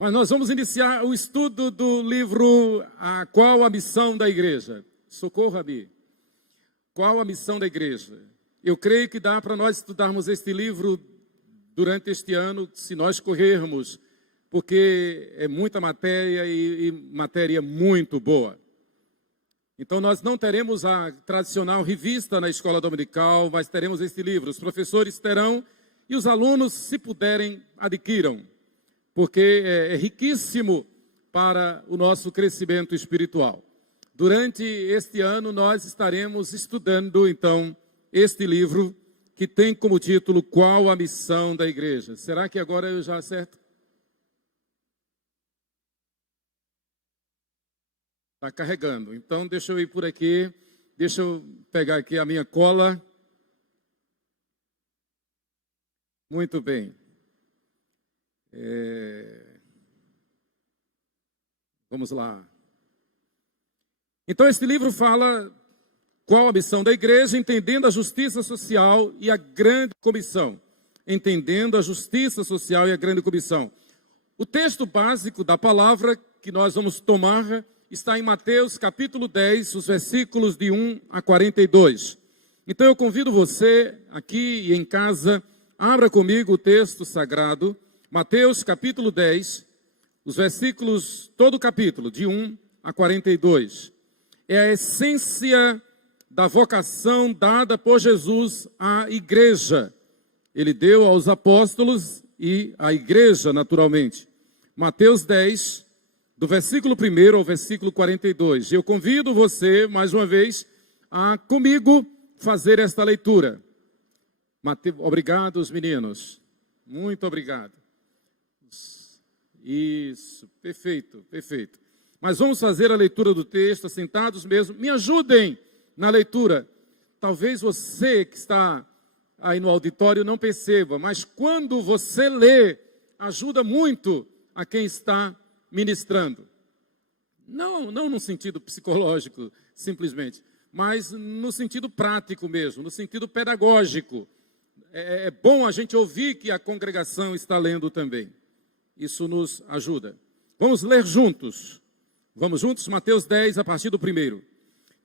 Mas nós vamos iniciar o estudo do livro Qual a Missão da Igreja? Socorro, Rabi. Qual a missão da igreja? Eu creio que dá para nós estudarmos este livro durante este ano, se nós corrermos, porque é muita matéria e matéria muito boa. Então nós não teremos a tradicional revista na escola dominical, mas teremos este livro. Os professores terão e os alunos, se puderem, adquiram, porque é riquíssimo para o nosso crescimento espiritual. Durante este ano nós estaremos estudando, então, este livro que tem como título Qual a Missão da Igreja? Será que agora eu já acerto? Está carregando. Então, deixa eu ir por aqui. Deixa eu pegar aqui a minha cola. Muito bem. Vamos lá. Então, este livro fala qual a missão da igreja, entendendo a justiça social e a grande comissão. Entendendo a justiça social e a grande comissão. O texto básico da palavra que nós vamos tomar está em Mateus capítulo 10, os versículos de 1 a 42. Então eu convido você aqui e em casa, abra comigo o texto sagrado, Mateus capítulo 10, os versículos, todo o capítulo, de 1 a 42. É a essência da vocação dada por Jesus à igreja. Ele deu aos apóstolos e à igreja, naturalmente. Mateus 10, do versículo 1 ao versículo 42. Eu convido você, mais uma vez, a comigo fazer esta leitura. Obrigado, meninos. Muito obrigado. Isso, perfeito, perfeito. Mas vamos fazer a leitura do texto, assentados mesmo. Me ajudem na leitura. Talvez você que está aí no auditório não perceba, mas quando você lê, ajuda muito a quem está ministrando. Não no sentido psicológico, simplesmente, mas no sentido prático mesmo, no sentido pedagógico. É bom a gente ouvir que a congregação está lendo também. Isso nos ajuda. Vamos ler juntos. Vamos juntos, Mateus 10, a partir do 1.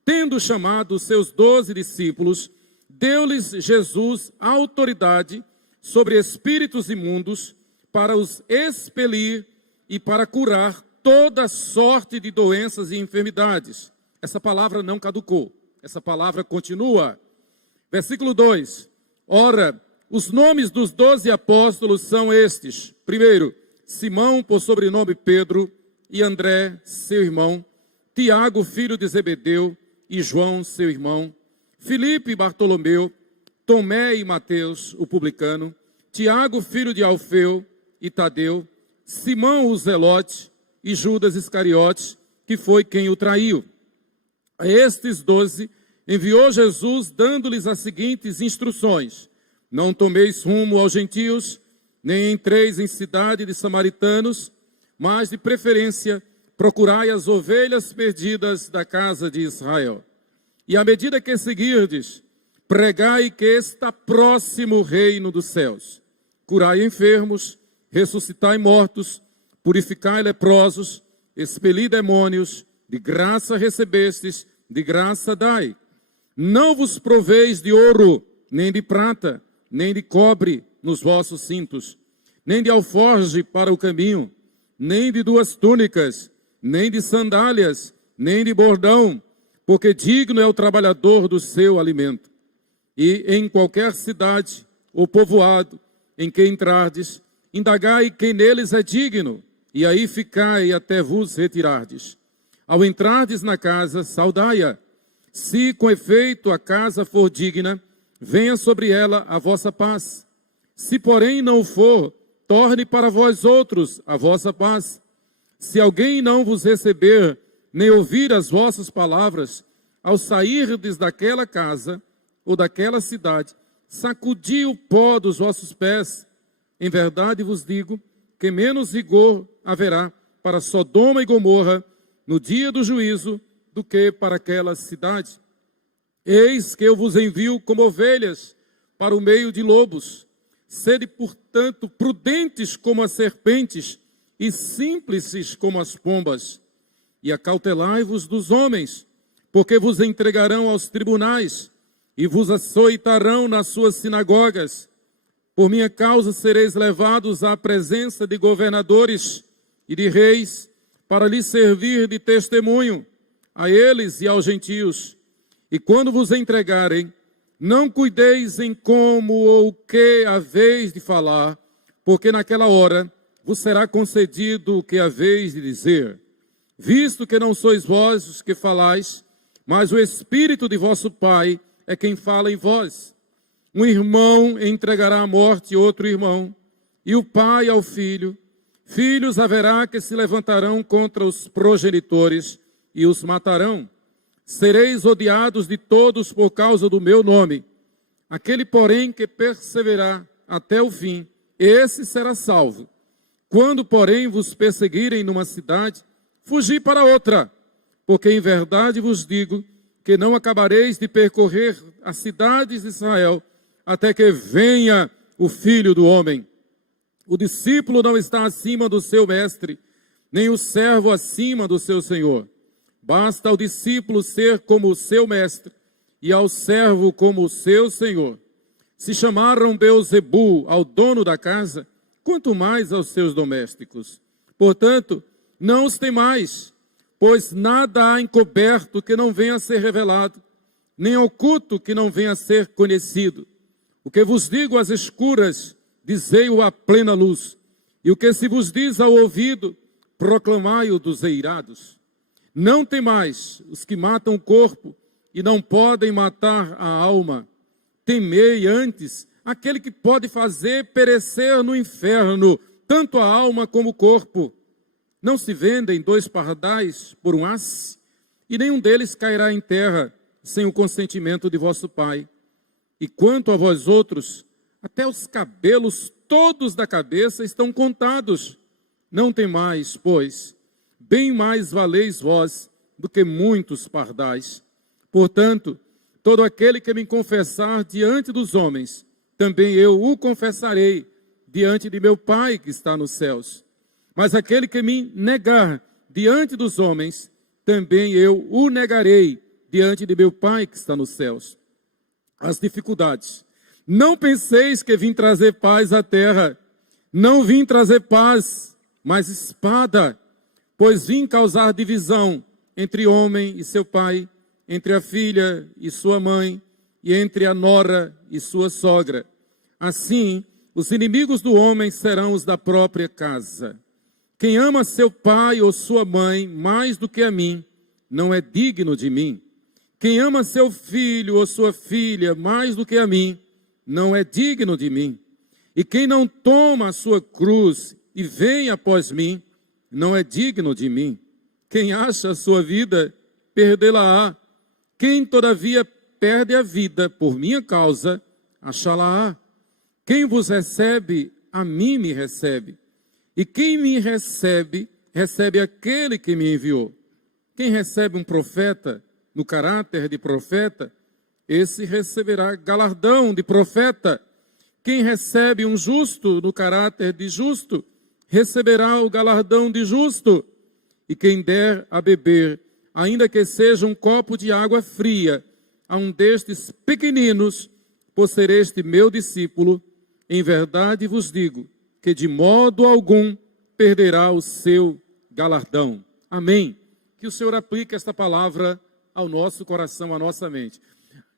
Tendo chamado os seus 12 discípulos, deu-lhes Jesus autoridade sobre espíritos imundos para os expelir e para curar toda sorte de doenças e enfermidades. Essa palavra não caducou, essa palavra continua. Versículo 2. Ora, os nomes dos 12 apóstolos são estes. Primeiro, Simão, por sobrenome Pedro, e André, seu irmão, Tiago, filho de Zebedeu, e João, seu irmão, Filipe e Bartolomeu, Tomé e Mateus, o publicano, Tiago, filho de Alfeu e Tadeu, Simão o Zelote e Judas Iscariote, que foi quem o traiu. A estes 12 enviou Jesus, dando-lhes as seguintes instruções: não tomeis rumo aos gentios, nem entreis em cidade de samaritanos, mas de preferência procurai as ovelhas perdidas da casa de Israel. E à medida que seguirdes, pregai que está próximo o reino dos céus. Curai enfermos, ressuscitai mortos, purificai leprosos, expeli demônios, de graça recebestes, de graça dai. Não vos proveis de ouro, nem de prata, nem de cobre nos vossos cintos, nem de alforje para o caminho, nem de 2 túnicas, nem de sandálias, nem de bordão, porque digno é o trabalhador do seu alimento. E em qualquer cidade ou povoado em que entrardes, indagai quem neles é digno, e aí ficai até vos retirardes. Ao entrardes na casa, saudai-a. Se com efeito a casa for digna, venha sobre ela a vossa paz. Se porém não for, torne para vós outros a vossa paz. Se alguém não vos receber, nem ouvir as vossas palavras, ao sairdes daquela casa ou daquela cidade, sacudi o pó dos vossos pés. Em verdade vos digo que menos rigor haverá para Sodoma e Gomorra no dia do juízo do que para aquela cidade. Eis que eu vos envio como ovelhas para o meio de lobos. Sede, portanto, prudentes como as serpentes e simples como as pombas. E acautelai-vos dos homens, porque vos entregarão aos tribunais, e vos açoitarão nas suas sinagogas. Por minha causa sereis levados à presença de governadores e de reis, para lhes servir de testemunho a eles e aos gentios. E quando vos entregarem, não cuideis em como ou o que haveis de falar, porque naquela hora vos será concedido o que haveis de dizer. Visto que não sois vós os que falais, mas o Espírito de vosso Pai é quem fala em vós. Um irmão entregará à morte outro irmão, e o pai ao filho. Filhos haverá que se levantarão contra os progenitores e os matarão. Sereis odiados de todos por causa do meu nome. Aquele, porém, que perseverar até o fim, esse será salvo. Quando, porém, vos perseguirem numa cidade, fugi para outra, porque em verdade vos digo que não acabareis de percorrer as cidades de Israel, até que venha o Filho do Homem. O discípulo não está acima do seu mestre, nem o servo acima do seu senhor. Basta ao discípulo ser como o seu mestre, e ao servo como o seu senhor. Se chamaram Beelzebu ao dono da casa, quanto mais aos seus domésticos. Portanto, não os temais, pois nada há encoberto que não venha a ser revelado, nem oculto que não venha a ser conhecido. O que vos digo às escuras, dizei-o à plena luz, e o que se vos diz ao ouvido, proclamai-o dos eirados. Não temais os que matam o corpo e não podem matar a alma. Temei antes aquele que pode fazer perecer no inferno tanto a alma como o corpo. Não se vendem 2 pardais por um asse, e nenhum deles cairá em terra sem o consentimento de vosso Pai. E quanto a vós outros, até os cabelos todos da cabeça estão contados. Não temais, pois, bem mais valeis vós do que muitos pardais. Portanto, todo aquele que me confessar diante dos homens, também eu o confessarei diante de meu Pai que está nos céus. Mas aquele que me negar diante dos homens, também eu o negarei diante de meu Pai que está nos céus. As dificuldades. Não penseis que vim trazer paz à terra. Não vim trazer paz, mas espada. Pois vim causar divisão entre homem e seu pai, entre a filha e sua mãe, e entre a nora e sua sogra. Assim, os inimigos do homem serão os da própria casa. Quem ama seu pai ou sua mãe mais do que a mim, não é digno de mim. Quem ama seu filho ou sua filha mais do que a mim, não é digno de mim. E quem não toma a sua cruz e vem após mim, não é digno de mim. Quem acha a sua vida, perdê-la-á. Quem, todavia, perde a vida por minha causa, achá-la-á. Quem vos recebe, a mim me recebe. E quem me recebe, recebe aquele que me enviou. Quem recebe um profeta no caráter de profeta, esse receberá galardão de profeta. Quem recebe um justo no caráter de justo, receberá o galardão de justo. E quem der a beber, ainda que seja um copo de água fria, a um destes pequeninos, por ser este meu discípulo, em verdade vos digo, que de modo algum perderá o seu galardão. Amém. Que o Senhor aplique esta palavra ao nosso coração, à nossa mente.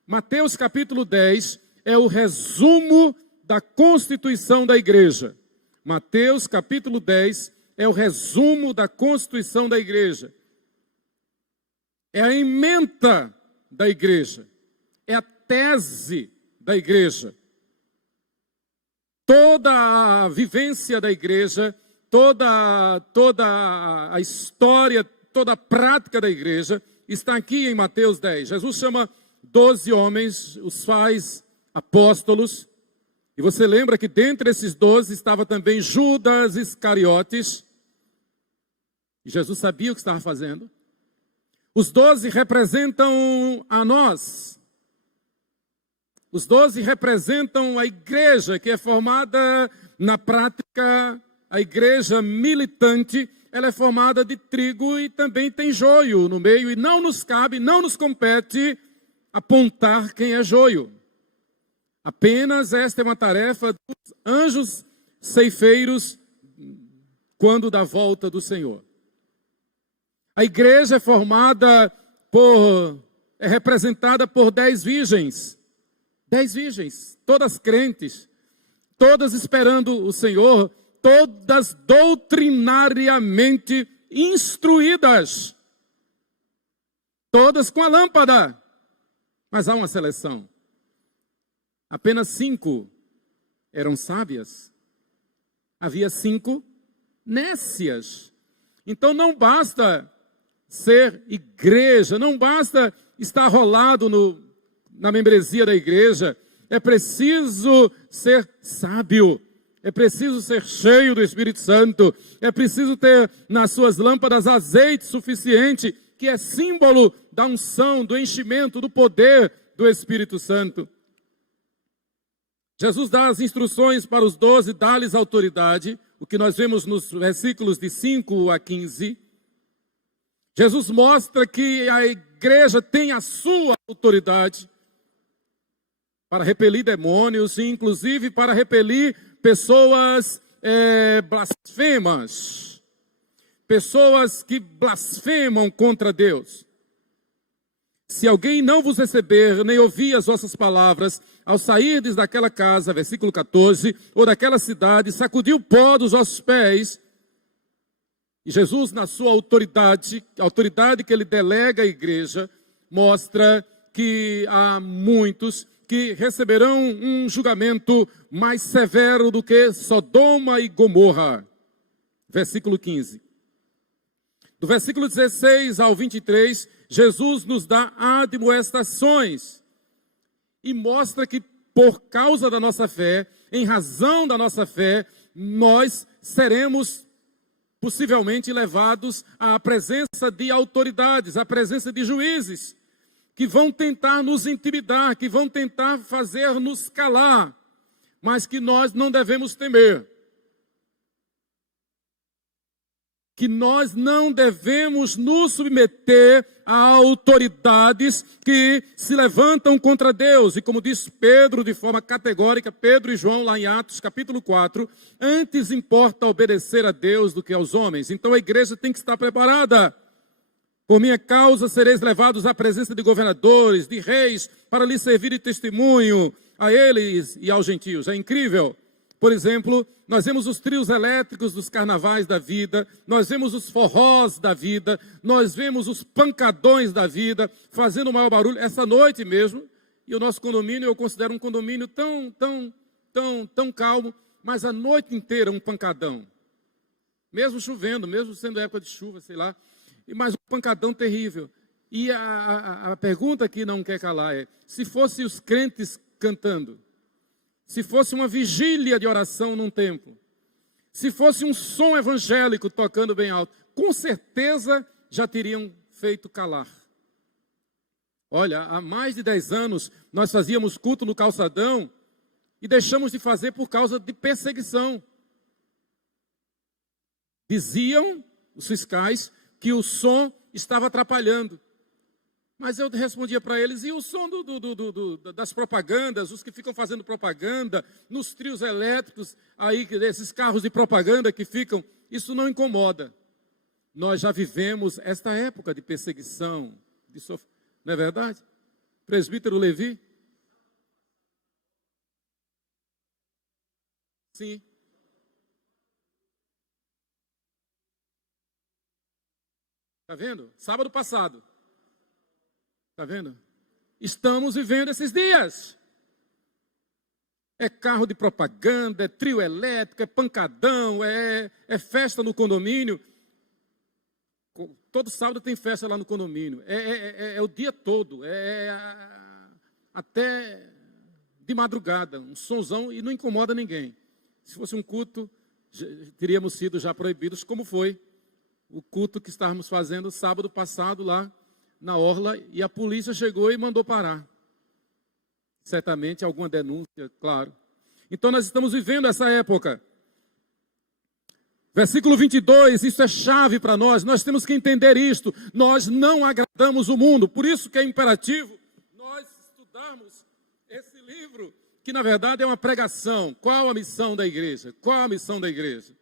Mateus capítulo 10 é o resumo da constituição da igreja. Mateus capítulo 10 é o resumo da constituição da igreja. É a ementa da igreja. É a tese da igreja. Toda a vivência da igreja, toda a história, toda a prática da igreja está aqui em Mateus 10. Jesus chama 12 homens, os faz apóstolos. E você lembra que dentre esses 12 estava também Judas Iscariotes. E Jesus sabia o que estava fazendo. Os 12 representam a nós. Os 12 representam a igreja que é formada na prática a igreja militante, ela é formada de trigo e também tem joio no meio, e não nos cabe, não nos compete apontar quem é joio. Apenas esta é uma tarefa dos anjos ceifeiros quando da volta do Senhor. A igreja é formada é representada por 10 virgens. 10 virgens, todas crentes, todas esperando o Senhor, todas doutrinariamente instruídas, todas com a lâmpada. Mas há uma seleção. Apenas 5 eram sábias. Havia 5 nécias. Então não basta ser igreja, não basta estar rolado na membresia da igreja. É preciso ser sábio. É preciso ser cheio do Espírito Santo. É preciso ter nas suas lâmpadas azeite suficiente, que é símbolo da unção, do enchimento, do poder do Espírito Santo. Jesus dá as instruções para os 12, dá-lhes autoridade, o que nós vemos nos versículos de 5 a 15. Jesus mostra que a igreja tem a sua autoridade para repelir demônios e inclusive para repelir pessoas blasfemas, pessoas que blasfemam contra Deus. Se alguém não vos receber, nem ouvir as vossas palavras, ao sairdes daquela casa, versículo 14, ou daquela cidade, sacudiu o pó dos vossos pés. E Jesus, na sua autoridade, a autoridade que ele delega à igreja, mostra que há muitos que receberão um julgamento mais severo do que Sodoma e Gomorra. Versículo 15. Do versículo 16 ao 23, Jesus nos dá admoestações e mostra que por causa da nossa fé, em razão da nossa fé, nós seremos possivelmente levados à presença de autoridades, à presença de juízes, que vão tentar nos intimidar, que vão tentar fazer-nos calar, mas que nós não devemos temer. Que nós não devemos nos submeter a autoridades que se levantam contra Deus. E como diz Pedro de forma categórica, Pedro e João lá em Atos capítulo 4, antes importa obedecer a Deus do que aos homens. Então a igreja tem que estar preparada. Por minha causa sereis levados à presença de governadores, de reis, para lhes servir de testemunho a eles e aos gentios. É incrível. Por exemplo, nós vemos os trios elétricos dos carnavais da vida, nós vemos os forrós da vida, nós vemos os pancadões da vida, fazendo o maior barulho. Essa noite mesmo, e o nosso condomínio, eu considero um condomínio tão calmo, mas a noite inteira um pancadão. Mesmo chovendo, mesmo sendo época de chuva, sei lá, mas um pancadão terrível. E a pergunta que não quer calar é, se fosse os crentes cantando, se fosse uma vigília de oração num templo, se fosse um som evangélico tocando bem alto, com certeza já teriam feito calar. Olha, há mais de 10 anos nós fazíamos culto no calçadão e deixamos de fazer por causa de perseguição. Diziam os fiscais que o som estava atrapalhando. Mas eu respondia para eles, e o som das propagandas, os que ficam fazendo propaganda, nos trios elétricos, aí, desses carros de propaganda que ficam, isso não incomoda. Nós já vivemos esta época de perseguição, não é verdade? Presbítero Levi? Sim. Está vendo? Sábado passado. Está vendo? Estamos vivendo esses dias. É carro de propaganda, é trio elétrico, é pancadão, é festa no condomínio. Todo sábado tem festa lá no condomínio. É o dia todo, até de madrugada, um sonzão e não incomoda ninguém. Se fosse um culto, teríamos sido já proibidos, como foi o culto que estávamos fazendo sábado passado lá na orla, e a polícia chegou e mandou parar. Certamente alguma denúncia, claro. Então nós estamos vivendo essa época. Versículo 22, isso é chave para nós temos que entender isto. Nós não agradamos o mundo, por isso que é imperativo nós estudarmos esse livro, que na verdade é uma pregação. Qual a missão da igreja? Qual a missão da igreja?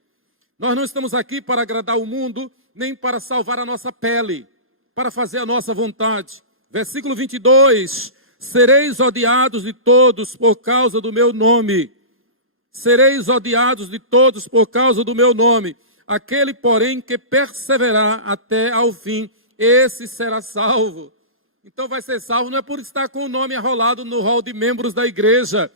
Nós não estamos aqui para agradar o mundo, nem para salvar a nossa pele, para fazer a nossa vontade. Versículo 22, sereis odiados de todos por causa do meu nome. Sereis odiados de todos por causa do meu nome. Aquele, porém, que perseverar até ao fim, esse será salvo. Então vai ser salvo não é por estar com o nome arrolado no rol de membros da igreja.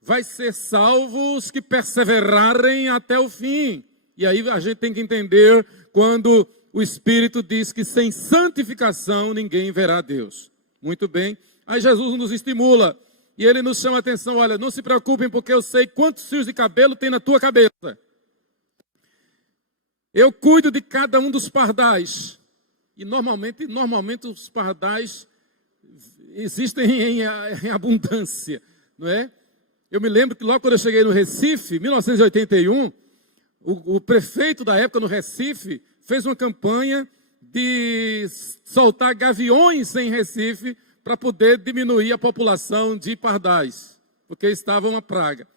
Vai ser salvo os que perseverarem até o fim. E aí a gente tem que entender quando o Espírito diz que sem santificação ninguém verá Deus. Muito bem. Aí Jesus nos estimula. E ele nos chama a atenção, olha, não se preocupem porque eu sei quantos fios de cabelo tem na tua cabeça. Eu cuido de cada um dos pardais. E normalmente os pardais existem em abundância, não é? Eu me lembro que logo quando eu cheguei no Recife, em 1981, o prefeito da época no Recife fez uma campanha de soltar gaviões em Recife para poder diminuir a população de pardais, porque estava uma praga.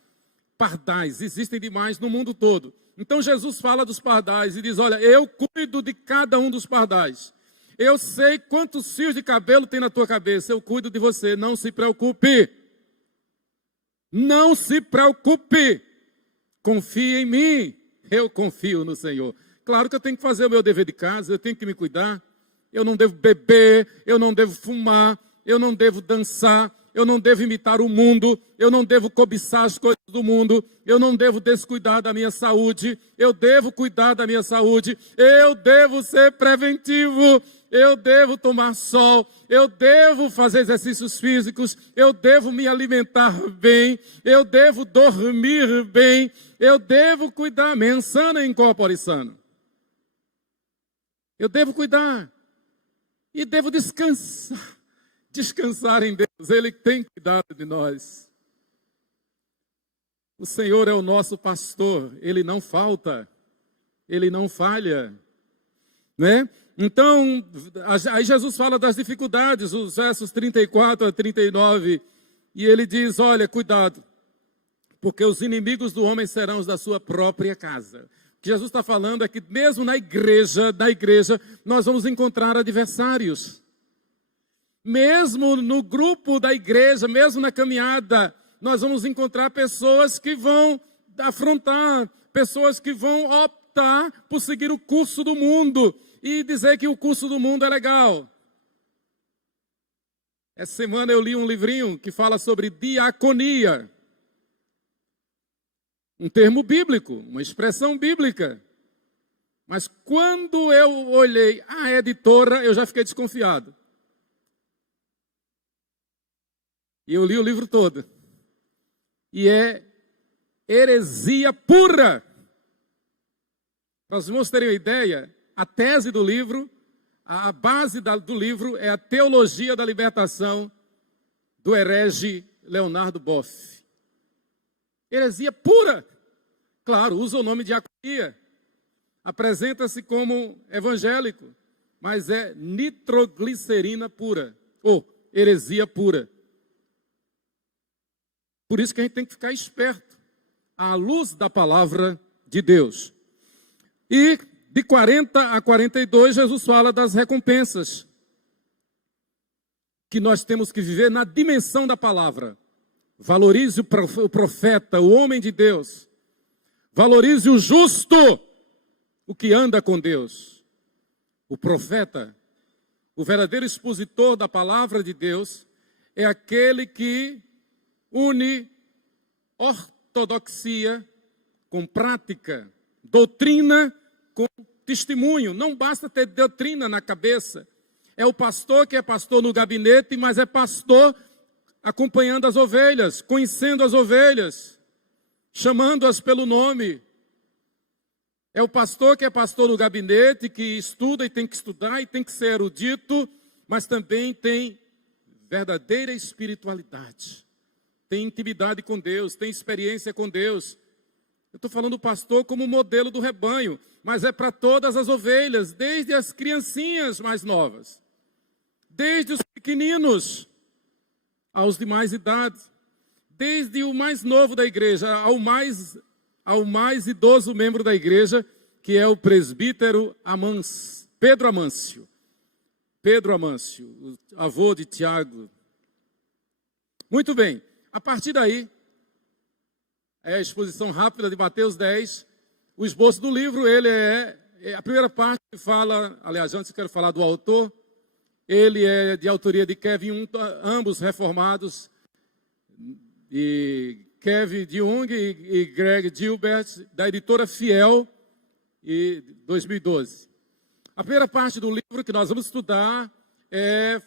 Pardais existem demais no mundo todo. Então Jesus fala dos pardais e diz, olha, eu cuido de cada um dos pardais. Eu sei quantos fios de cabelo tem na tua cabeça, eu cuido de você, não se preocupe. Não se preocupe. Confie em mim, eu confio no Senhor. Claro que eu tenho que fazer o meu dever de casa, eu tenho que me cuidar. Eu não devo beber, eu não devo fumar, eu não devo dançar, eu não devo imitar o mundo, eu não devo cobiçar as coisas do mundo, eu não devo descuidar da minha saúde, eu devo cuidar da minha saúde, eu devo ser preventivo, eu devo tomar sol, eu devo fazer exercícios físicos, eu devo me alimentar bem, eu devo dormir bem, eu devo cuidar, mensana e incorpore sano. Eu devo cuidar e devo descansar. Descansar em Deus, Ele tem cuidado de nós. O Senhor é o nosso pastor, Ele não falta, Ele não falha, né? Então, aí Jesus fala das dificuldades, os versos 34 a 39, e Ele diz, olha, cuidado, porque os inimigos do homem serão os da sua própria casa. O que Jesus está falando é que mesmo na igreja, nós vamos encontrar adversários. Mesmo no grupo da igreja, mesmo na caminhada, nós vamos encontrar pessoas que vão afrontar, pessoas que vão optar por seguir o curso do mundo e dizer que o curso do mundo é legal. Essa semana eu li um livrinho que fala sobre diaconia. Um termo bíblico, uma expressão bíblica. Mas quando eu olhei a editora, eu já fiquei desconfiado. E eu li o livro todo. E é heresia pura. Para os irmãos terem uma ideia, a tese do livro, a base do livro é a teologia da libertação do herege Leonardo Boff. Heresia pura. Claro, usa o nome de diaconia. Apresenta-se como evangélico, mas é nitroglicerina pura, ou heresia pura. Por isso que a gente tem que ficar esperto, à luz da palavra de Deus. E de 40 a 42, Jesus fala das recompensas, que nós temos que viver na dimensão da palavra. Valorize o profeta, o homem de Deus. Valorize o justo, o que anda com Deus. O profeta, o verdadeiro expositor da palavra de Deus, é aquele que une ortodoxia com prática, doutrina com testemunho. Não basta ter doutrina na cabeça. É o pastor que é pastor no gabinete, mas é pastor acompanhando as ovelhas, conhecendo as ovelhas, chamando-as pelo nome. É o pastor que é pastor no gabinete, que estuda e tem que estudar e tem que ser erudito, mas também tem verdadeira espiritualidade. Tem intimidade com Deus, tem experiência com Deus. Eu estou falando do pastor como modelo do rebanho, mas é para todas as ovelhas, desde as criancinhas mais novas, desde os pequeninos aos de mais idade, desde o mais novo da igreja ao mais idoso membro da igreja, que é o presbítero Pedro Amâncio. Pedro Amâncio, o avô de Tiago. Muito bem, a partir daí, é a exposição rápida de Mateus 10. O esboço do livro, ele a primeira parte que fala, aliás, antes eu quero falar do autor, ele é de autoria de Kevin, ambos reformados, e Kevin Jung e Greg Gilbert, da editora Fiel, e 2012. A primeira parte do livro que nós vamos estudar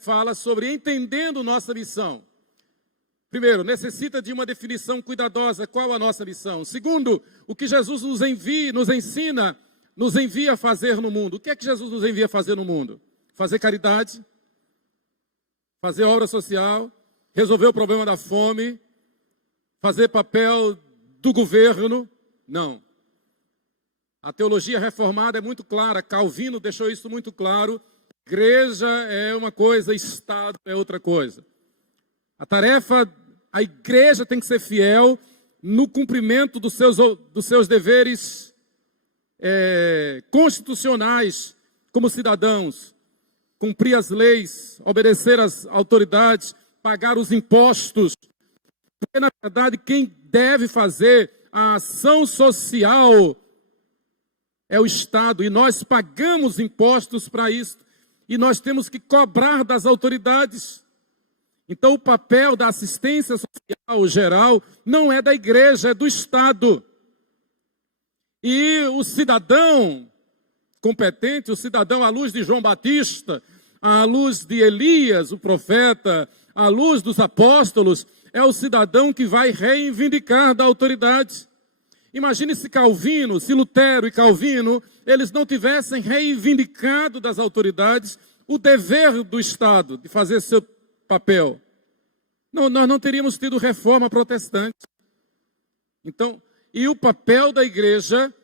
fala sobre entendendo nossa missão. Primeiro, necessita de uma definição cuidadosa, qual a nossa missão. Segundo, o que Jesus nos envia a fazer no mundo. O que é que Jesus nos envia a fazer no mundo? Fazer caridade, fazer obra social, resolver o problema da fome, fazer papel do governo? Não. A teologia reformada é muito clara, Calvino deixou isso muito claro. Igreja é uma coisa, Estado é outra coisa. A igreja tem que ser fiel no cumprimento dos seus deveres constitucionais como cidadãos, cumprir as leis, obedecer às autoridades, pagar os impostos. Porque, na verdade, quem deve fazer a ação social é o Estado, e nós pagamos impostos para isso, e nós temos que cobrar das autoridades. Então, o papel da assistência social geral não é da igreja, é do Estado. E o cidadão competente, o cidadão à luz de João Batista, à luz de Elias, o profeta, à luz dos apóstolos, é o cidadão que vai reivindicar da autoridade. Imagine se Lutero e Calvino, eles não tivessem reivindicado das autoridades o dever do Estado de fazer seu papel. Não, nós não teríamos tido reforma protestante. Então, e o papel da igreja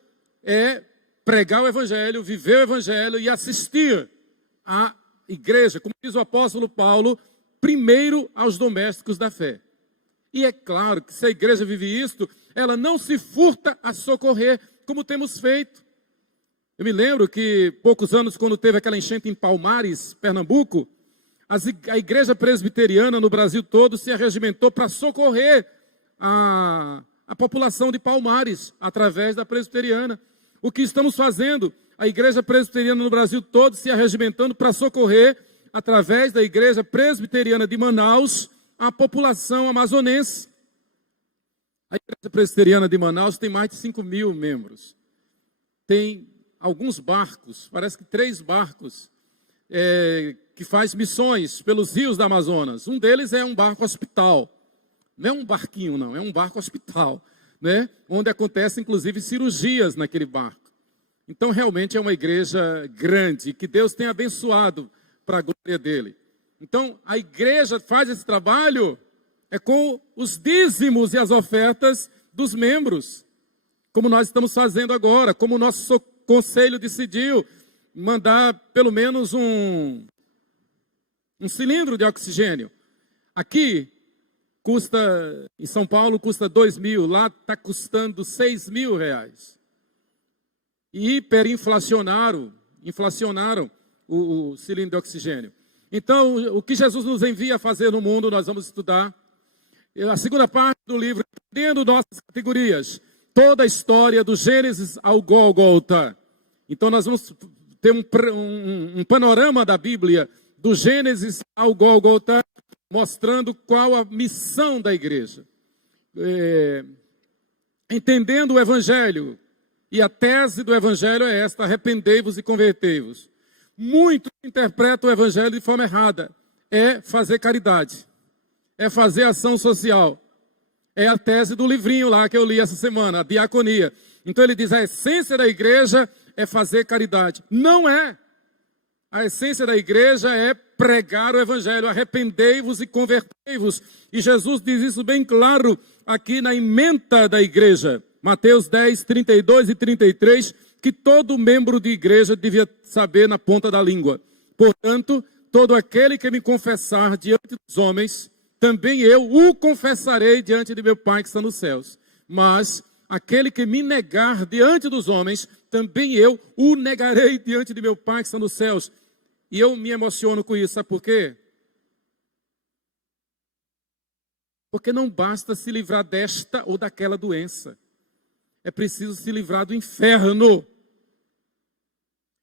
é pregar o evangelho, viver o evangelho e assistir a igreja, como diz o apóstolo Paulo, primeiro aos domésticos da fé. E é claro que se a igreja vive isto, ela não se furta a socorrer, como temos feito. Eu me lembro que, poucos anos, quando teve aquela enchente em Palmares, Pernambuco, a igreja presbiteriana no Brasil todo se arregimentou para socorrer a população de Palmares, através da presbiteriana. O que estamos fazendo? A igreja presbiteriana no Brasil todo se arregimentando para socorrer, através da igreja presbiteriana de Manaus, a população amazonense. A igreja presbiteriana de Manaus tem mais de 5.000 membros. Tem alguns barcos, parece que 3 barcos, que faz missões pelos rios da Amazonas. Um deles é um barco hospital. Não é um barquinho, não, é um barco hospital, né? Onde acontecem, inclusive, cirurgias naquele barco. Então, realmente é uma igreja grande, que Deus tem abençoado para a glória dele. Então, a igreja faz esse trabalho com os dízimos e as ofertas dos membros, como nós estamos fazendo agora, como o nosso conselho decidiu mandar pelo menos um cilindro de oxigênio. Aqui, em São Paulo, custa 2.000, lá está custando 6.000 reais. E inflacionaram o cilindro de oxigênio. Então, o que Jesus nos envia a fazer no mundo, nós vamos estudar. A segunda parte do livro, entendendo nossas categorias, toda a história do Gênesis ao Gólgota. Então, nós vamos ter um panorama da Bíblia, do Gênesis ao Gólgota, mostrando qual a missão da igreja. Entendendo o Evangelho, e a tese do Evangelho é esta: arrependei-vos e convertei-vos. Muitos interpretam o Evangelho de forma errada. É fazer caridade, é fazer ação social. É a tese do livrinho lá que eu li essa semana, a diaconia. Então ele diz: a essência da igreja é fazer caridade. Não é. A essência da igreja é pregar o Evangelho. Arrependei-vos e convertei-vos. E Jesus diz isso bem claro aqui na ementa da igreja. Mateus 10, 32 e 33, que todo membro de igreja devia saber na ponta da língua. Portanto, todo aquele que me confessar diante dos homens, também eu o confessarei diante de meu Pai que está nos céus. Mas aquele que me negar diante dos homens, também eu o negarei diante de meu Pai que está nos céus. E eu me emociono com isso, sabe por quê? Porque não basta se livrar desta ou daquela doença. É preciso se livrar do inferno.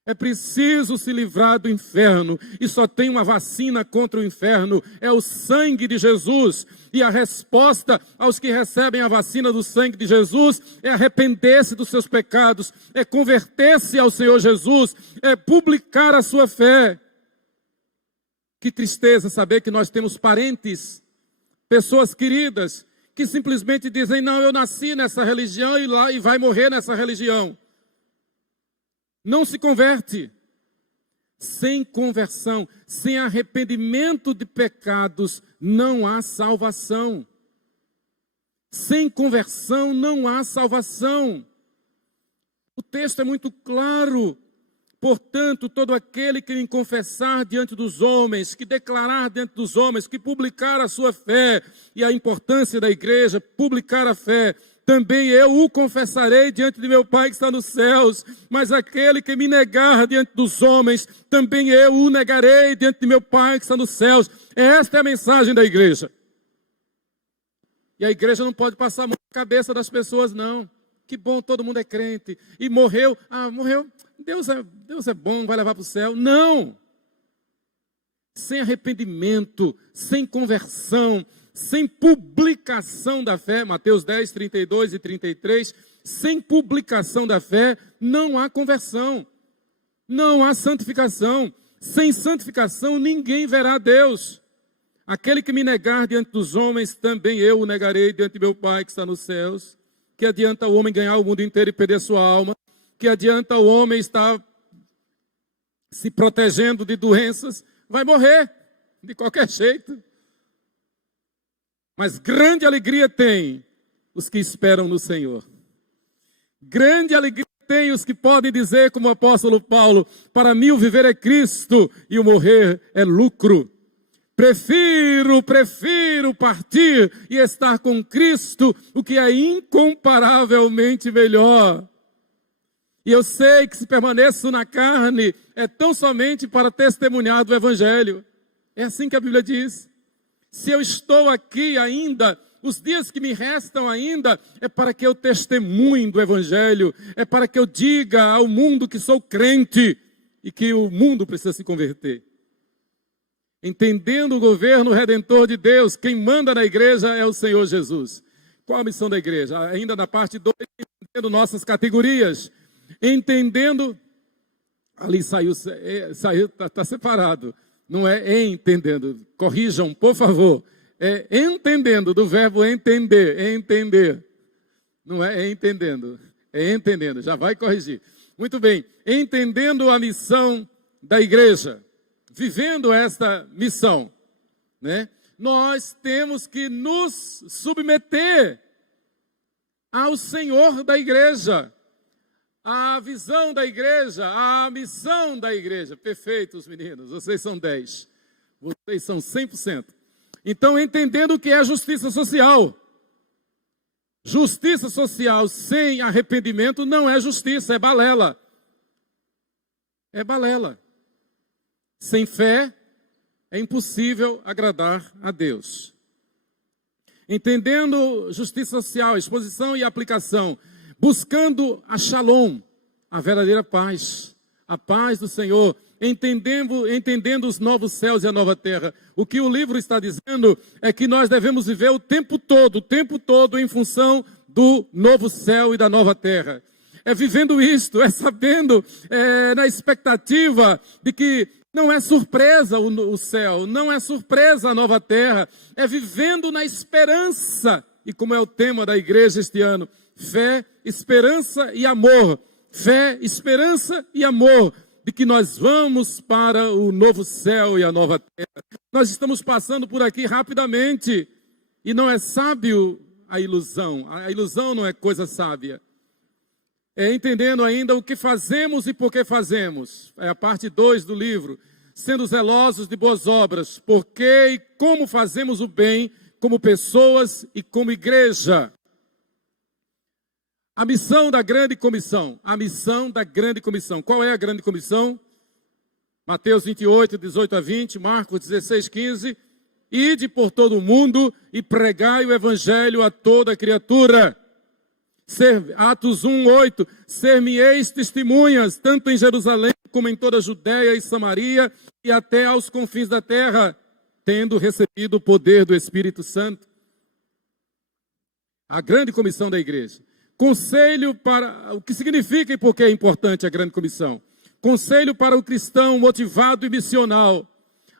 É preciso se livrar do inferno. E só tem uma vacina contra o inferno. É o sangue de Jesus. E a resposta aos que recebem a vacina do sangue de Jesus é arrepender-se dos seus pecados. É converter-se ao Senhor Jesus. É publicar a sua fé. Que tristeza saber que nós temos parentes, pessoas queridas, que simplesmente dizem, não, eu nasci nessa religião e vai morrer nessa religião. Não se converte. Sem conversão, sem arrependimento de pecados, não há salvação. Sem conversão, não há salvação. O texto é muito claro. Portanto, todo aquele que me confessar diante dos homens, que declarar diante dos homens, que publicar a sua fé, e a importância da igreja, publicar a fé, também eu o confessarei diante de meu Pai que está nos céus. Mas aquele que me negar diante dos homens, também eu o negarei diante de meu Pai que está nos céus. Esta é a mensagem da igreja. E a igreja não pode passar a mão na cabeça das pessoas, não. Que bom, todo mundo é crente. E morreu, morreu. Deus é bom, vai levar para o céu. Não! Sem arrependimento, sem conversão, sem publicação da fé, Mateus 10, 32 e 33, sem publicação da fé, não há conversão, não há santificação. Sem santificação, ninguém verá Deus. Aquele que me negar diante dos homens, também eu o negarei diante de meu Pai que está nos céus. Que adianta o homem ganhar o mundo inteiro e perder sua alma? Que adianta o homem estar se protegendo de doenças? Vai morrer, de qualquer jeito. Mas grande alegria tem os que esperam no Senhor. Grande alegria tem os que podem dizer, como o apóstolo Paulo, para mim o viver é Cristo e o morrer é lucro. Prefiro partir e estar com Cristo, o que é incomparavelmente melhor. E eu sei que se permaneço na carne, é tão somente para testemunhar do Evangelho. É assim que a Bíblia diz. Se eu estou aqui ainda, os dias que me restam ainda, é para que eu testemunhe do Evangelho, é para que eu diga ao mundo que sou crente e que o mundo precisa se converter. Entendendo o governo redentor de Deus, quem manda na igreja é o Senhor Jesus. Qual a missão da igreja? Ainda na parte 2, entendendo nossas categorias. Entendendo, ali saiu, está separado. Não é entendendo, corrijam, por favor. É entendendo, do verbo entender. Não é entendendo, é entendendo, já vai corrigir. Muito bem, entendendo a missão da igreja. Vivendo esta missão, né? Nós temos que nos submeter ao Senhor da igreja, à visão da igreja, à missão da igreja. Perfeitos, meninos, vocês são 10, vocês são 100%. Então, entendendo o que é justiça social. Justiça social sem arrependimento não é justiça, é balela. É balela. Sem fé, é impossível agradar a Deus. Entendendo justiça social, exposição e aplicação, buscando a shalom, a verdadeira paz, a paz do Senhor, entendendo os novos céus e a nova terra. O que o livro está dizendo é que nós devemos viver o tempo todo em função do novo céu e da nova terra. É vivendo isto, é sabendo, na expectativa de que não é surpresa o céu, não é surpresa a nova terra, é vivendo na esperança, e como é o tema da igreja este ano, fé, esperança e amor, fé, esperança e amor, de que nós vamos para o novo céu e a nova terra. Nós estamos passando por aqui rapidamente, e não é sábio a ilusão. A ilusão não é coisa sábia. É entendendo ainda o que fazemos e por que fazemos. É a parte 2 do livro. Sendo zelosos de boas obras, por que e como fazemos o bem como pessoas e como igreja. A missão da grande comissão. A missão da grande comissão. Qual é a grande comissão? Mateus 28, 18 a 20, Marcos 16, 15. Ide por todo o mundo e pregai o evangelho a toda criatura. Atos 1, 8. Ser-me-eis testemunhas, tanto em Jerusalém como em toda a Judéia e Samaria e até aos confins da terra, tendo recebido o poder do Espírito Santo. A grande comissão da igreja. Conselho para... O que significa e por que é importante a grande comissão? Conselho para o cristão motivado e missional.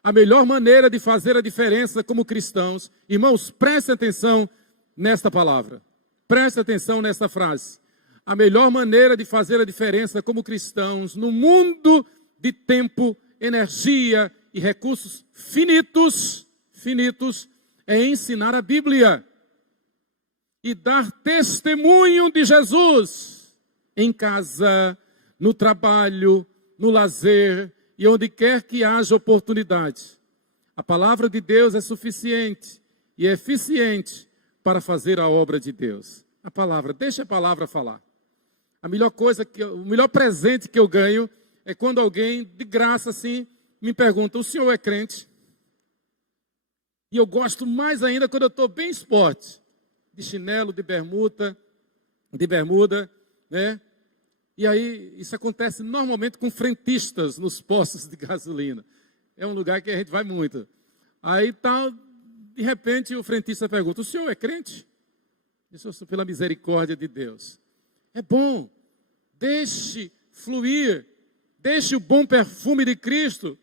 A melhor maneira de fazer a diferença como cristãos. Irmãos, prestem atenção nesta palavra. Prestem atenção nesta frase. A melhor maneira de fazer a diferença como cristãos no mundo de tempo, energia e recursos finitos, é ensinar a Bíblia e dar testemunho de Jesus em casa, no trabalho, no lazer e onde quer que haja oportunidade. A palavra de Deus é suficiente e eficiente para fazer a obra de Deus. A palavra, deixa a palavra falar. A melhor coisa, o melhor presente que eu ganho é quando alguém, de graça assim, me pergunta, o senhor é crente? E eu gosto mais ainda quando eu estou bem esporte, de chinelo, de bermuda, né? E aí, isso acontece normalmente com frentistas nos postos de gasolina. É um lugar que a gente vai muito. Aí, tal, de repente, o frentista pergunta, o senhor é crente? Eu sou pela misericórdia de Deus. É bom, deixe fluir, deixe o bom perfume de Cristo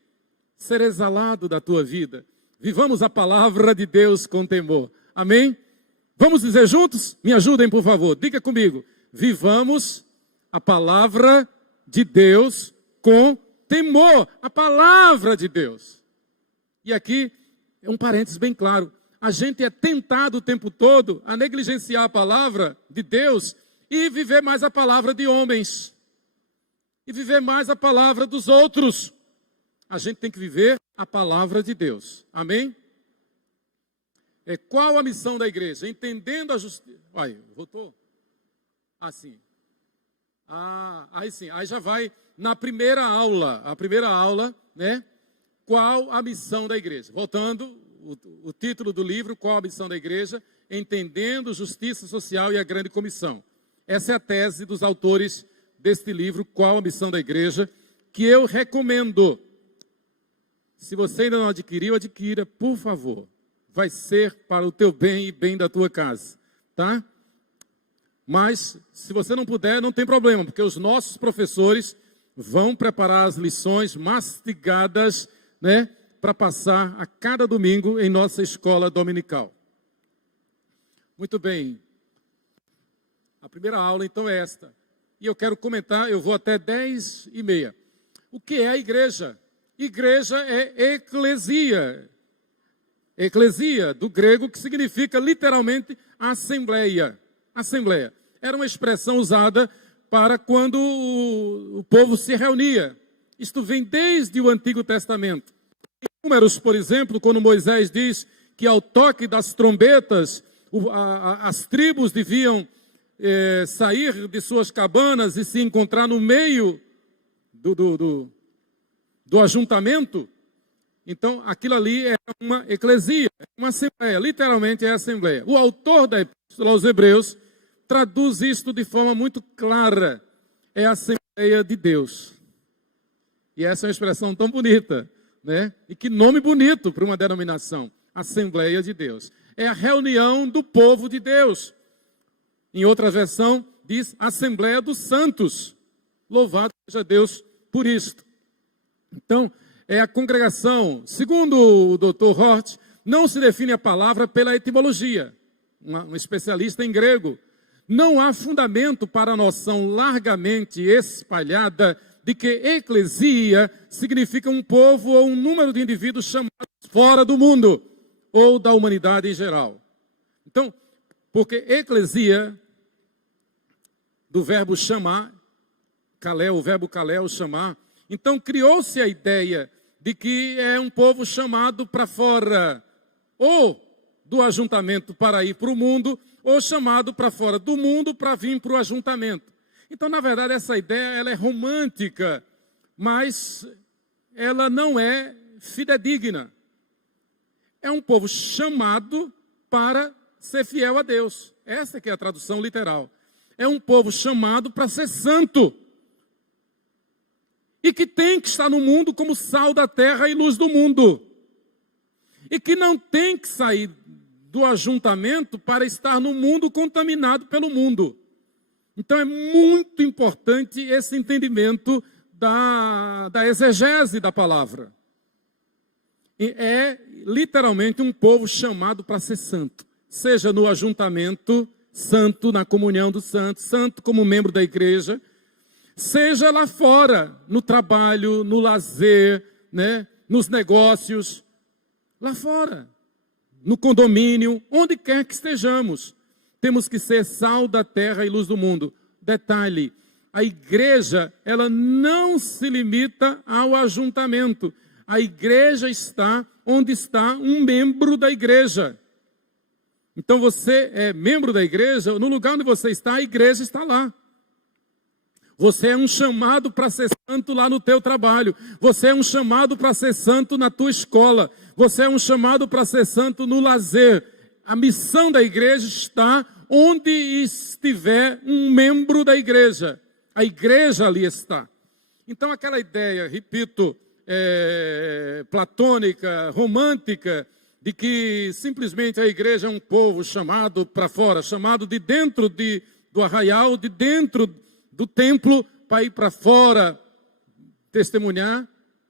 ser exalado da tua vida. Vivamos a palavra de Deus com temor. Amém? Vamos dizer juntos? Me ajudem, por favor. Diga comigo. Vivamos a palavra de Deus com temor. A palavra de Deus. E aqui é um parênteses bem claro. A gente é tentado o tempo todo a negligenciar a palavra de Deus e viver mais a palavra de homens. E viver mais a palavra dos outros. A gente tem que viver a palavra de Deus. Amém? Qual a missão da igreja? Entendendo a justiça. Olha, voltou? Assim. Aí sim. Aí já vai na primeira aula. A primeira aula, né? Qual a missão da igreja? Voltando, o título do livro, qual a missão da igreja? Entendendo justiça social e a grande comissão. Essa é a tese dos autores deste livro, Qual a Missão da Igreja, que eu recomendo. Se você ainda não adquiriu, adquira, por favor. Vai ser para o teu bem e bem da tua casa, tá? Mas, se você não puder, não tem problema, porque os nossos professores vão preparar as lições mastigadas, né, para passar a cada domingo em nossa escola dominical. Muito bem. A primeira aula, então, é esta. E eu quero comentar, eu vou até 10h30. O que é a igreja? Igreja é eclesia. Eclesia, do grego, que significa literalmente assembleia. Assembleia. Era uma expressão usada para quando o povo se reunia. Isto vem desde o Antigo Testamento. Em Números, por exemplo, quando Moisés diz que ao toque das trombetas, as tribos deviam sair de suas cabanas e se encontrar no meio do ajuntamento. Então, aquilo ali é uma eclesia, uma assembleia, literalmente é a assembleia. O autor da Epístola aos Hebreus traduz isto de forma muito clara. É a Assembleia de Deus. E essa é uma expressão tão bonita, né? E que nome bonito para uma denominação. Assembleia de Deus. É a reunião do povo de Deus. Em outra versão, diz Assembleia dos Santos. Louvado seja Deus por isto. Então, é a congregação. Segundo o Dr. Hort, não se define a palavra pela etimologia. Um especialista em grego. Não há fundamento para a noção largamente espalhada de que eclesia significa um povo ou um número de indivíduos chamados fora do mundo ou da humanidade em geral. Então, Porque eclesia, do verbo chamar, kalel, o verbo kalel, chamar, então criou-se a ideia de que é um povo chamado para fora, ou do ajuntamento para ir para o mundo, ou chamado para fora do mundo para vir para o ajuntamento. Então, na verdade, essa ideia ela é romântica, mas ela não é fidedigna. É um povo chamado para ser fiel a Deus. Essa que é a tradução literal. É um povo chamado para ser santo. E que tem que estar no mundo como sal da terra e luz do mundo. E que não tem que sair do ajuntamento para estar no mundo contaminado pelo mundo. Então é muito importante esse entendimento da exegese da palavra. É literalmente um povo chamado para ser santo. Seja no ajuntamento, santo na comunhão dos santos, santo como membro da igreja, seja lá fora, no trabalho, no lazer, né, nos negócios, lá fora, no condomínio, onde quer que estejamos. Temos que ser sal da terra e luz do mundo. Detalhe, a igreja, ela não se limita ao ajuntamento. A igreja está onde está um membro da igreja. Então você é membro da igreja, no lugar onde você está, a igreja está lá. Você é um chamado para ser santo lá no teu trabalho. Você é um chamado para ser santo na tua escola. Você é um chamado para ser santo no lazer. A missão da igreja está onde estiver um membro da igreja. A igreja ali está. Então aquela ideia, repito, platônica, romântica, de que simplesmente a igreja é um povo chamado para fora, chamado de dentro do arraial, de dentro do templo, para ir para fora testemunhar,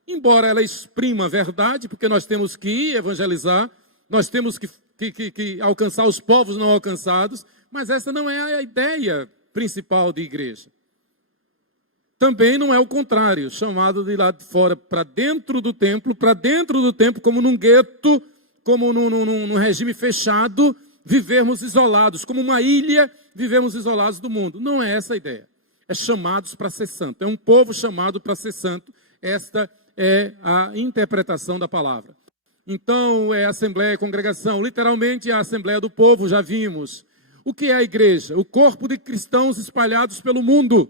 embora ela exprima a verdade, porque nós temos que ir evangelizar, nós temos que alcançar os povos não alcançados, mas essa não é a ideia principal de igreja. Também não é o contrário, chamado de lá de fora para dentro do templo como num gueto, como num regime fechado, vivermos isolados, como uma ilha, vivemos isolados do mundo. Não é essa a ideia. É chamados para ser santo. É um povo chamado para ser santo. Esta é a interpretação da palavra. Então, é assembleia, congregação. Literalmente, é a assembleia do povo, já vimos. O que é a igreja? O corpo de cristãos espalhados pelo mundo.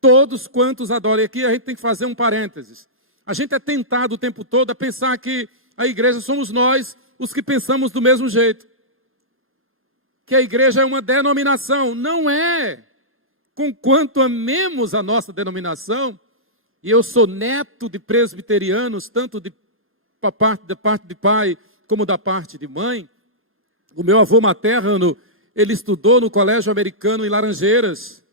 Todos quantos adoram. E aqui a gente tem que fazer um parênteses. A gente é tentado o tempo todo a pensar que a igreja somos nós, os que pensamos do mesmo jeito. Que a igreja é uma denominação. Não é. Conquanto amemos a nossa denominação, e eu sou neto de presbiterianos, tanto da parte de pai, como da parte de mãe. O meu avô materno, ele estudou no colégio americano em Laranjeiras.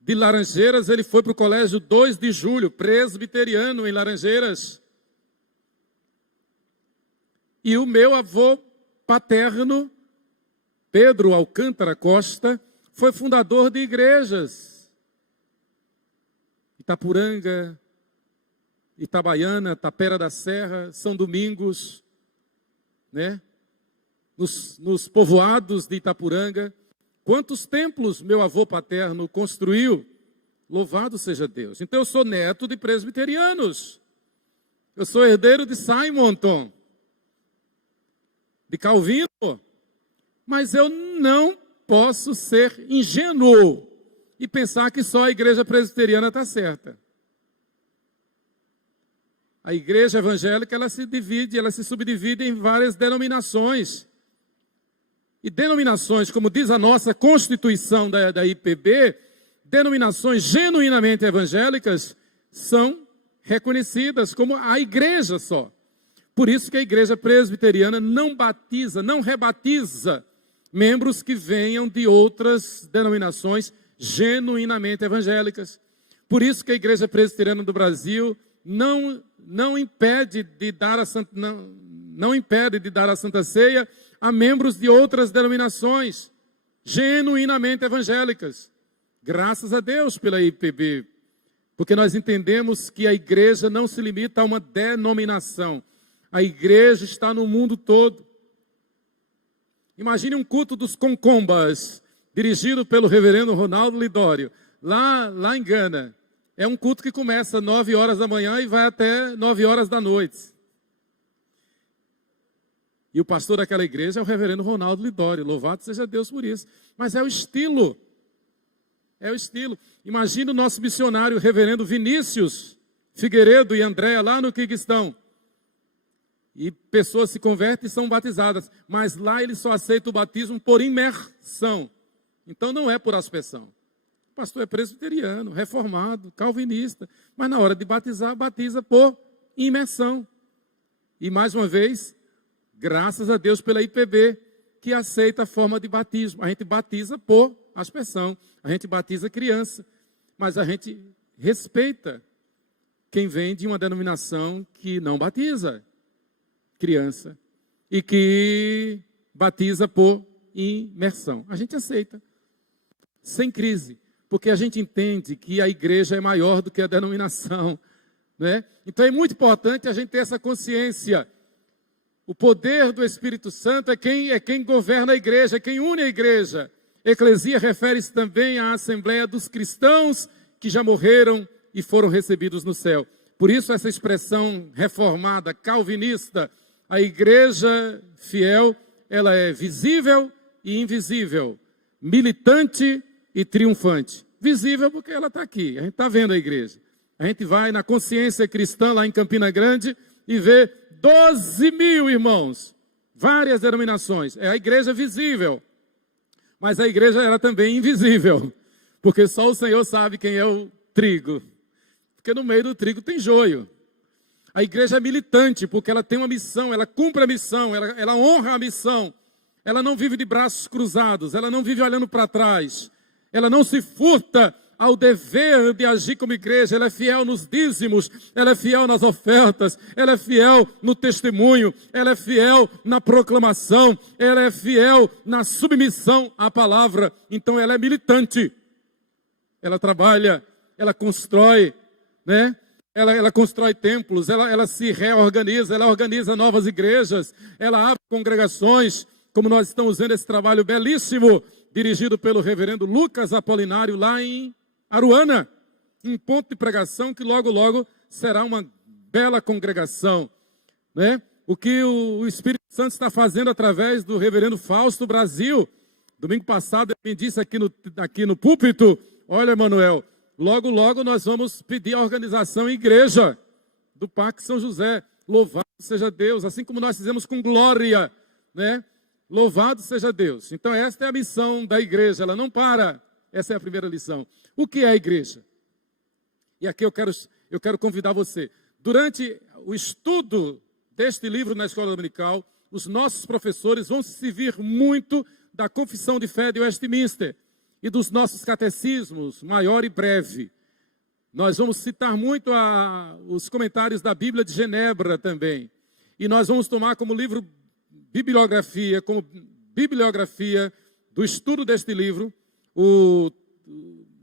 De Laranjeiras, ele foi para o colégio 2 de Julho, presbiteriano em Laranjeiras. E o meu avô paterno, Pedro Alcântara Costa, foi fundador de igrejas. Itapuranga, Itabaiana, Tapera da Serra, São Domingos, né? Nos povoados de Itapuranga. Quantos templos meu avô paterno construiu? Louvado seja Deus. Então eu sou neto de presbiterianos. Eu sou herdeiro de Simonton, de Calvino. Mas eu não posso ser ingênuo e pensar que só a igreja presbiteriana está certa. A igreja evangélica, ela se subdivide em várias denominações. E denominações, como diz a nossa Constituição da IPB, denominações genuinamente evangélicas são reconhecidas como a igreja só. Por isso que a igreja presbiteriana não batiza, não rebatiza membros que venham de outras denominações genuinamente evangélicas. Por isso que a igreja presbiteriana do Brasil não impede de dar a Santa Ceia a membros de outras denominações genuinamente evangélicas. Graças a Deus pela IPB, porque nós entendemos que a igreja não se limita a uma denominação. A igreja está no mundo todo. Imagine um culto dos Concombas, dirigido pelo reverendo Ronaldo Lidório, lá em Gana. É um culto que começa 9 horas da manhã e vai até 9 horas da noite. E o pastor daquela igreja é o reverendo Ronaldo Lidório. Louvado seja Deus por isso. Mas é o estilo. É o estilo. Imagina o nosso missionário, o reverendo Vinícius Figueiredo e Andréa, lá no Quirguistão. E pessoas se convertem e são batizadas. Mas lá ele só aceita o batismo por imersão. Então não é por aspersão. O pastor é presbiteriano, reformado, calvinista. Mas na hora de batizar, batiza por imersão. E mais uma vez, graças a Deus pela IPB, que aceita a forma de batismo. A gente batiza por aspersão. A gente batiza criança. Mas a gente respeita quem vem de uma denominação que não batiza criança e que batiza por imersão. A gente aceita, sem crise, porque a gente entende que a igreja é maior do que a denominação, né? Então é muito importante a gente ter essa consciência. O poder do Espírito Santo é quem governa a igreja, é quem une a igreja. Eclesia refere-se também à assembleia dos cristãos que já morreram e foram recebidos no céu. Por isso essa expressão reformada, calvinista, a igreja fiel, ela é visível e invisível, militante e triunfante. Visível porque ela está aqui, a gente está vendo a igreja. A gente vai na Consciência Cristã, lá em Campina Grande, e vê 12 mil irmãos, várias denominações. É a igreja visível, mas a igreja era também invisível, porque só o Senhor sabe quem é o trigo. Porque no meio do trigo tem joio. A igreja é militante, porque ela tem uma missão, ela cumpre a missão, ela honra a missão. Ela não vive de braços cruzados, ela não vive olhando para trás. Ela não se furta ao dever de agir como igreja. Ela é fiel nos dízimos, ela é fiel nas ofertas, ela é fiel no testemunho, ela é fiel na proclamação, ela é fiel na submissão à palavra. Então ela é militante. Ela trabalha, ela constrói, né? Ela constrói templos, ela se reorganiza, ela organiza novas igrejas, ela abre congregações, como nós estamos vendo esse trabalho belíssimo, dirigido pelo reverendo Lucas Apolinário, lá em Aruana, um ponto de pregação que logo, logo será uma bela congregação, né? O que o Espírito Santo está fazendo através do reverendo Fausto Brasil. Domingo passado ele me disse aqui no púlpito, olha, Manuel, logo, logo nós vamos pedir a organização igreja do Parque São José. Louvado seja Deus, assim como nós fizemos com Glória, né? Louvado seja Deus. Então esta é a missão da igreja, ela não para. Essa é a primeira lição. O que é a igreja? E aqui eu quero convidar você. Durante o estudo deste livro na escola dominical, os nossos professores vão se servir muito da Confissão de Fé de Westminster e dos nossos catecismos, maior e breve. Nós vamos citar muito os comentários da Bíblia de Genebra também. E nós vamos tomar como bibliografia do estudo deste livro, o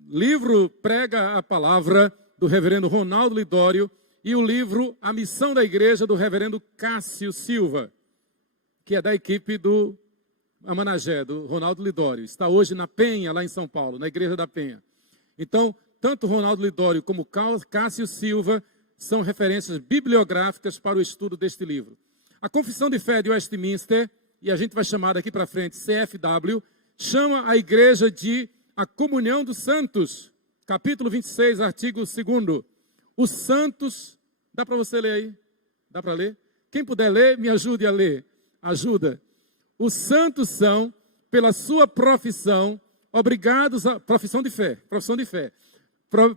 livro Prega a Palavra, do reverendo Ronaldo Lidório, e o livro A Missão da Igreja, do reverendo Cássio Silva, que é da equipe do Amanagé, do Ronaldo Lidório. Está hoje na Penha, lá em São Paulo, na Igreja da Penha. Então, tanto Ronaldo Lidório como Cássio Silva são referências bibliográficas para o estudo deste livro. A Confissão de Fé de Westminster, e a gente vai chamar daqui para frente CFW, chama a igreja de a comunhão dos santos. Capítulo 26, artigo 2º. Os santos, dá para você ler aí? Dá para ler? Quem puder ler, me ajude a ler. Ajuda. Os santos são, pela sua profissão, obrigados a... Profissão de fé.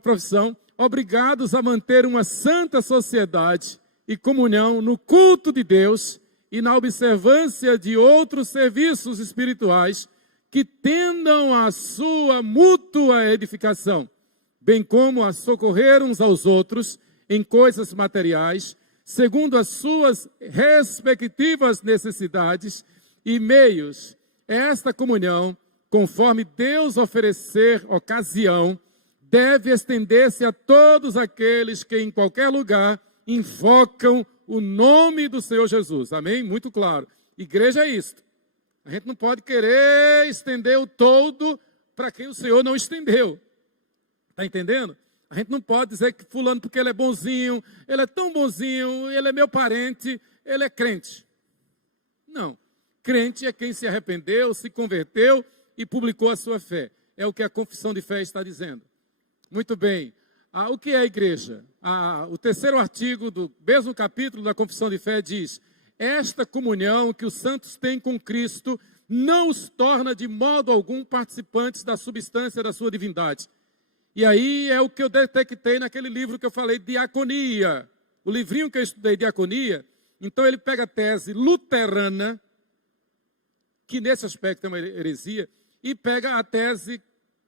Profissão, obrigados a manter uma santa sociedade e comunhão no culto de Deus e na observância de outros serviços espirituais que tendam à sua mútua edificação, bem como a socorrer uns aos outros em coisas materiais, segundo as suas respectivas necessidades e meios. Esta comunhão, conforme Deus oferecer ocasião, deve estender-se a todos aqueles que em qualquer lugar invocam o nome do Senhor Jesus. Amém? Muito claro. Igreja é isto. A gente não pode querer estender o todo para quem o Senhor não estendeu. Está entendendo? A gente não pode dizer que fulano, porque ele é bonzinho, ele é tão bonzinho, ele é meu parente, ele é crente. Não. Crente é quem se arrependeu, se converteu e publicou a sua fé. É o que a confissão de fé está dizendo. Muito bem. O que é a igreja? O terceiro artigo do mesmo capítulo da confissão de fé diz: esta comunhão que os santos têm com Cristo não os torna de modo algum participantes da substância da sua divindade. E aí é o que eu detectei naquele livro que eu falei, Diaconia. O livrinho que eu estudei, Diaconia, então ele pega a tese luterana, que nesse aspecto é uma heresia, e pega a tese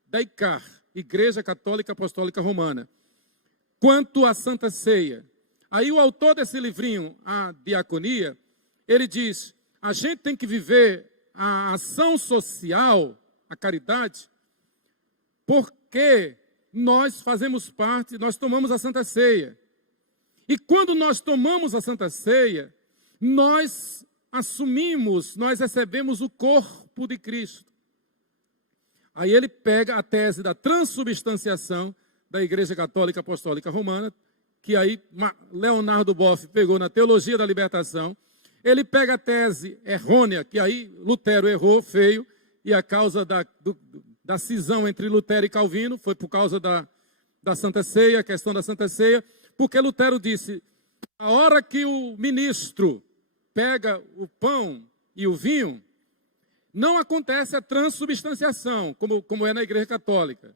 da ICAR, Igreja Católica Apostólica Romana, quanto à Santa Ceia. Aí o autor desse livrinho, a Diaconia, ele diz: a gente tem que viver a ação social, a caridade, porque nós fazemos parte, nós tomamos a Santa Ceia. E quando nós tomamos a Santa Ceia, nós assumimos, nós recebemos o corpo de Cristo. Aí ele pega a tese da transubstanciação da Igreja Católica Apostólica Romana, que aí Leonardo Boff pegou na Teologia da Libertação. Ele pega a tese errônea, que aí Lutero errou feio, e a causa da cisão entre Lutero e Calvino foi por causa da Santa Ceia, a questão da Santa Ceia, porque Lutero disse: a hora que o ministro pega o pão e o vinho, não acontece a transubstanciação, como é na Igreja Católica,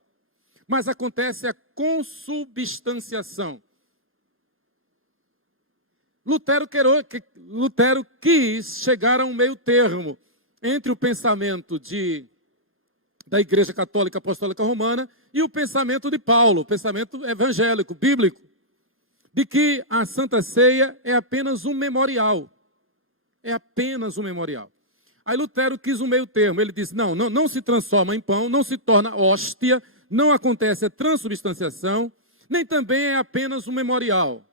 mas acontece a consubstanciação. Lutero quis chegar a um meio termo entre o pensamento da Igreja Católica Apostólica Romana e o pensamento de Paulo, o pensamento evangélico, bíblico, de que a Santa Ceia é apenas um memorial. É apenas um memorial. Aí Lutero quis um meio termo. Ele disse: não se transforma em pão, não se torna hóstia, não acontece a transubstanciação, nem também é apenas um memorial,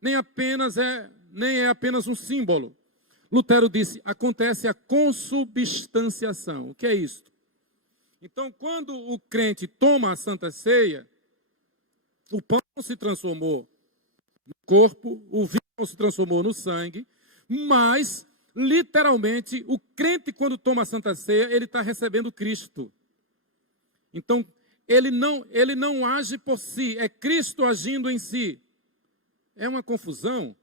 nem é apenas um símbolo. Lutero disse: acontece a consubstanciação. O que é isso? Então, quando o crente toma a Santa Ceia, o pão se transformou no corpo, o vinho se transformou no sangue, mas, literalmente, o crente, quando toma a Santa Ceia, ele está recebendo Cristo. Então, ele não age por si, é Cristo agindo em si. É uma confusão,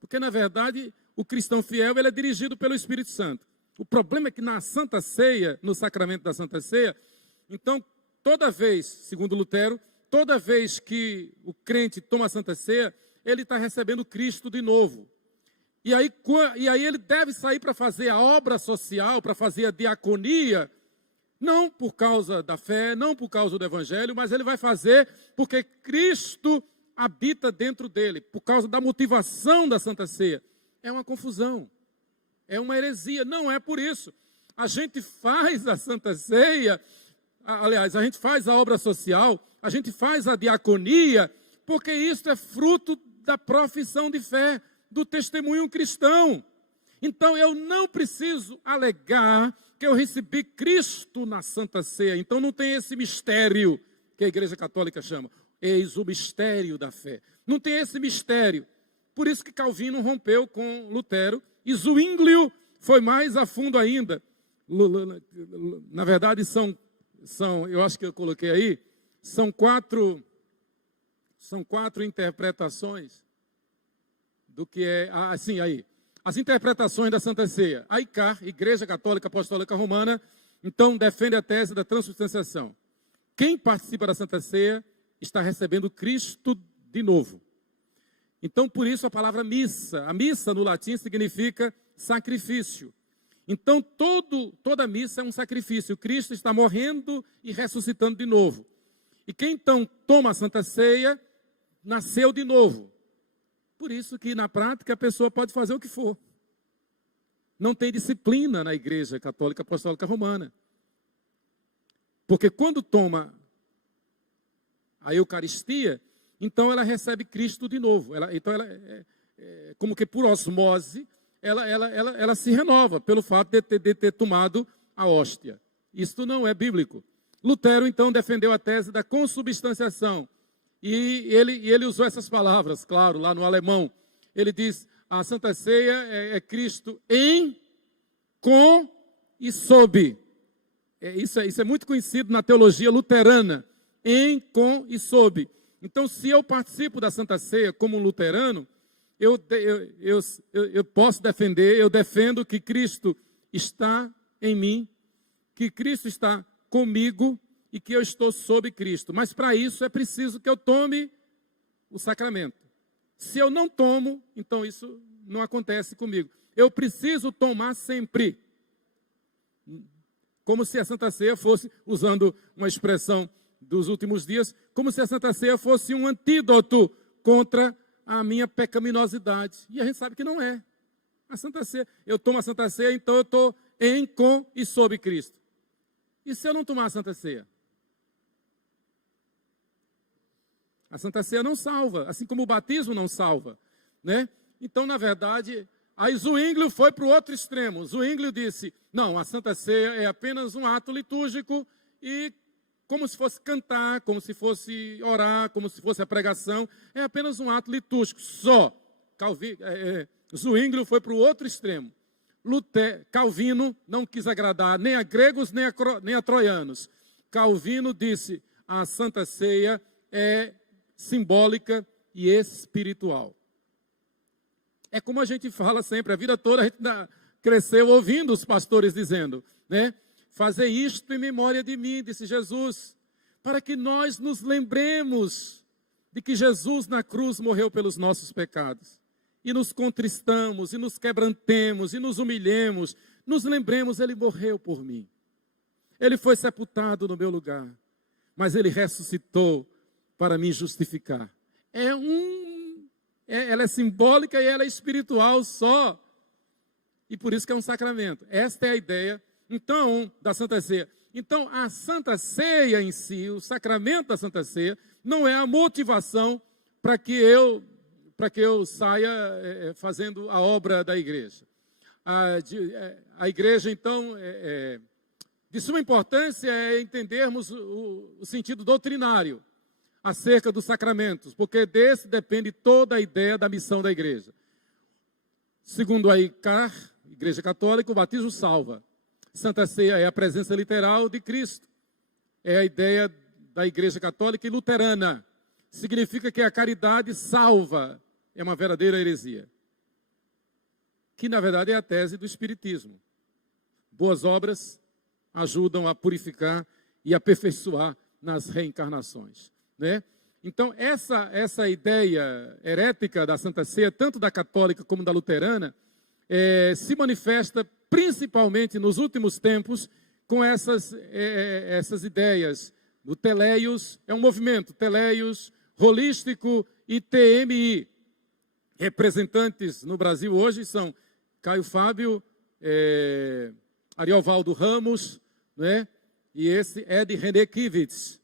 porque, na verdade, o cristão fiel ele é dirigido pelo Espírito Santo. O problema é que na Santa Ceia, no sacramento da Santa Ceia, então, toda vez, segundo Lutero, toda vez que o crente toma a Santa Ceia, ele está recebendo Cristo de novo. E aí ele deve sair para fazer a obra social, para fazer a diaconia, não por causa da fé, não por causa do Evangelho, mas ele vai fazer porque Cristo habita dentro dele, por causa da motivação da Santa Ceia. É uma confusão, é uma heresia, não é por isso. A gente faz a Santa Ceia, aliás, a gente faz a obra social, a gente faz a diaconia, porque isso é fruto da profissão de fé, do testemunho cristão. Então eu não preciso alegar que eu recebi Cristo na Santa Ceia. Então não tem esse mistério que a Igreja Católica chama. Eis o mistério da fé. Não tem esse mistério. Por isso que Calvino rompeu com Lutero e Zwinglio foi mais a fundo ainda. Na verdade eu acho que eu coloquei aí, são quatro interpretações do que é, assim aí, as interpretações da Santa Ceia. A ICAR, Igreja Católica Apostólica Romana, então defende a tese da transubstanciação. Quem participa da Santa Ceia está recebendo Cristo de novo. Então, por isso a palavra missa. A missa no latim significa sacrifício. Então, toda missa é um sacrifício. Cristo está morrendo e ressuscitando de novo. E quem então toma a Santa Ceia, nasceu de novo. Por isso que na prática a pessoa pode fazer o que for. Não tem disciplina na Igreja Católica Apostólica Romana. Porque quando toma a Eucaristia, então ela recebe Cristo de novo. Então ela como que por osmose, ela se renova pelo fato de ter tomado a hóstia. Isto não é bíblico. Lutero, então, defendeu a tese da consubstanciação. E ele usou essas palavras, claro, lá no alemão. Ele diz, a Santa Ceia é Cristo em, com e sob. Isso é muito conhecido na teologia luterana. Em, com e sob. Então, se eu participo da Santa Ceia como um luterano, eu posso defender, eu defendo que Cristo está em mim, que Cristo está comigo e que eu estou sob Cristo. Mas para isso é preciso que eu tome o sacramento. Se eu não tomo, então isso não acontece comigo. Eu preciso tomar sempre. Como se a Santa Ceia fosse, usando uma expressão dos últimos dias, como se a Santa Ceia fosse um antídoto contra a minha pecaminosidade. E a gente sabe que não é. A Santa Ceia, eu tomo a Santa Ceia, então eu estou em, com e sob Cristo. E se eu não tomar a Santa Ceia? A Santa Ceia não salva, assim como o batismo não salva, né? Então, na verdade, aí Zwinglio foi para o outro extremo. Zwinglio disse, não, a Santa Ceia é apenas um ato litúrgico e como se fosse cantar, como se fosse orar, como se fosse a pregação, é apenas um ato litúrgico, só. Zwinglio foi para o outro extremo. Calvino não quis agradar nem a gregos, nem a troianos. Calvino disse, a Santa Ceia é simbólica e espiritual. É como a gente fala sempre, a vida toda a gente cresceu ouvindo os pastores dizendo, né? Fazer isto em memória de mim, disse Jesus, para que nós nos lembremos de que Jesus na cruz morreu pelos nossos pecados. E nos contristamos, e nos quebrantemos, e nos humilhemos. Nos lembremos, ele morreu por mim. Ele foi sepultado no meu lugar, mas ele ressuscitou para me justificar. Ela é simbólica e ela é espiritual só. E por isso que é um sacramento. Esta é a ideia, então, da Santa Ceia. Então, a Santa Ceia em si, o sacramento da Santa Ceia, não é a motivação para que eu saia fazendo a obra da igreja. A igreja, então, de suma importância é entendermos o sentido doutrinário acerca dos sacramentos, porque desse depende toda a ideia da missão da igreja. Segundo a ICAR, Igreja Católica, o batismo salva. Santa Ceia é a presença literal de Cristo. É a ideia da Igreja Católica e luterana. Significa que a caridade salva. É uma verdadeira heresia. Que, na verdade, é a tese do Espiritismo. Boas obras ajudam a purificar e aperfeiçoar nas reencarnações, né? Então, essa ideia herética da Santa Ceia, tanto da católica como da luterana, se manifesta principalmente nos últimos tempos com essas ideias. O Teleios é um movimento, Teleios, holístico e TMI. Representantes no Brasil hoje são Caio Fábio, Ariovaldo Ramos, né? E esse Ed René Kivitz.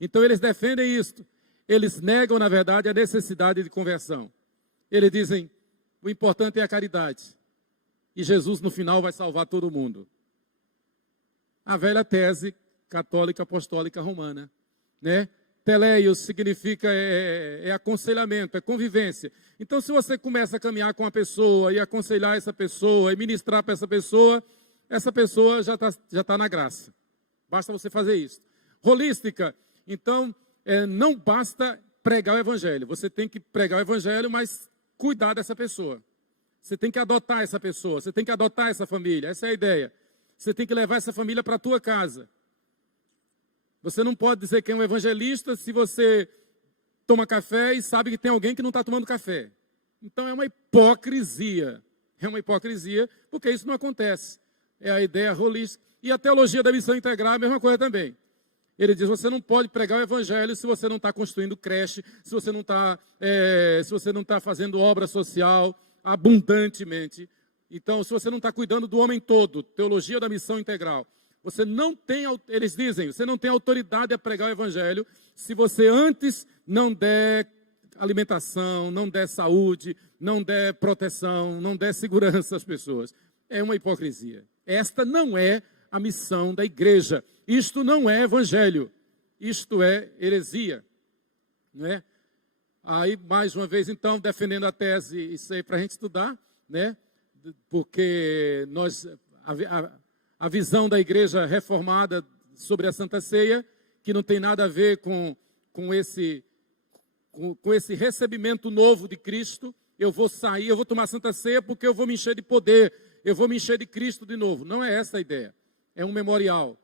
Então eles defendem isto. Eles negam, na verdade, a necessidade de conversão. Eles dizem, o importante é a caridade. E Jesus, no final, vai salvar todo mundo. A velha tese católica apostólica romana, né? Teleios significa aconselhamento, é convivência. Então, se você começa a caminhar com a pessoa e aconselhar essa pessoa e ministrar para essa pessoa já tá na graça. Basta você fazer isso. Holística, então, não basta pregar o evangelho. Você tem que pregar o evangelho, mas cuidar dessa pessoa. Você tem que adotar essa pessoa, você tem que adotar essa família. Essa é a ideia. Você tem que levar essa família para a tua casa. Você não pode dizer que é um evangelista se você toma café e sabe que tem alguém que não está tomando café. Então é uma hipocrisia. É uma hipocrisia, porque isso não acontece. É a ideia holística. E a teologia da missão integral é a mesma coisa também. Ele diz, você não pode pregar o evangelho se você não está construindo creche, se você não está fazendo obra social abundantemente. Então, se você não está cuidando do homem todo, teologia da missão integral. Você não tem, eles dizem, você não tem autoridade a pregar o evangelho se você antes não der alimentação, não der saúde, não der proteção, não der segurança às pessoas. É uma hipocrisia. Esta não é a missão da igreja. Isto não é evangelho. Isto é heresia. Não é? Aí, mais uma vez, então, defendendo a tese, isso aí para a gente estudar, né? Porque a visão da igreja reformada sobre a Santa Ceia, que não tem nada a ver com esse recebimento novo de Cristo. Eu vou sair, eu vou tomar a Santa Ceia porque eu vou me encher de poder, eu vou me encher de Cristo de novo. Não é essa a ideia. É um memorial.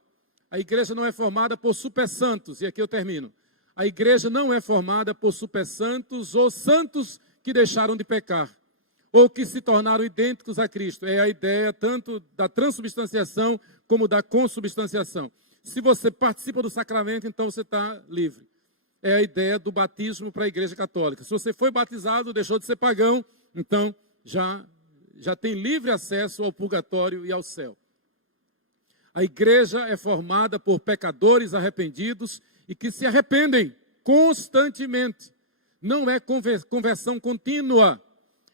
A igreja não é formada por super santos, e aqui eu termino. A igreja não é formada por super santos ou santos que deixaram de pecar, ou que se tornaram idênticos a Cristo. É a ideia tanto da transubstanciação como da consubstanciação. Se você participa do sacramento, então você está livre. É a ideia do batismo para a igreja católica. Se você foi batizado, deixou de ser pagão, então já tem livre acesso ao purgatório e ao céu. A igreja é formada por pecadores arrependidos e que se arrependem constantemente. Não é conversão contínua.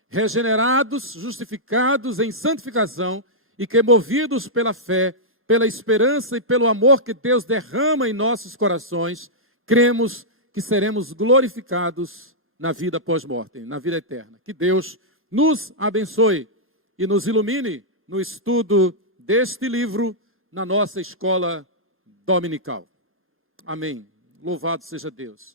Regenerados, justificados em santificação e que, movidos pela fé, pela esperança e pelo amor que Deus derrama em nossos corações, cremos que seremos glorificados na vida pós-mortem, na vida eterna. Que Deus nos abençoe e nos ilumine no estudo deste livro na nossa escola dominical. Amém. Louvado seja Deus.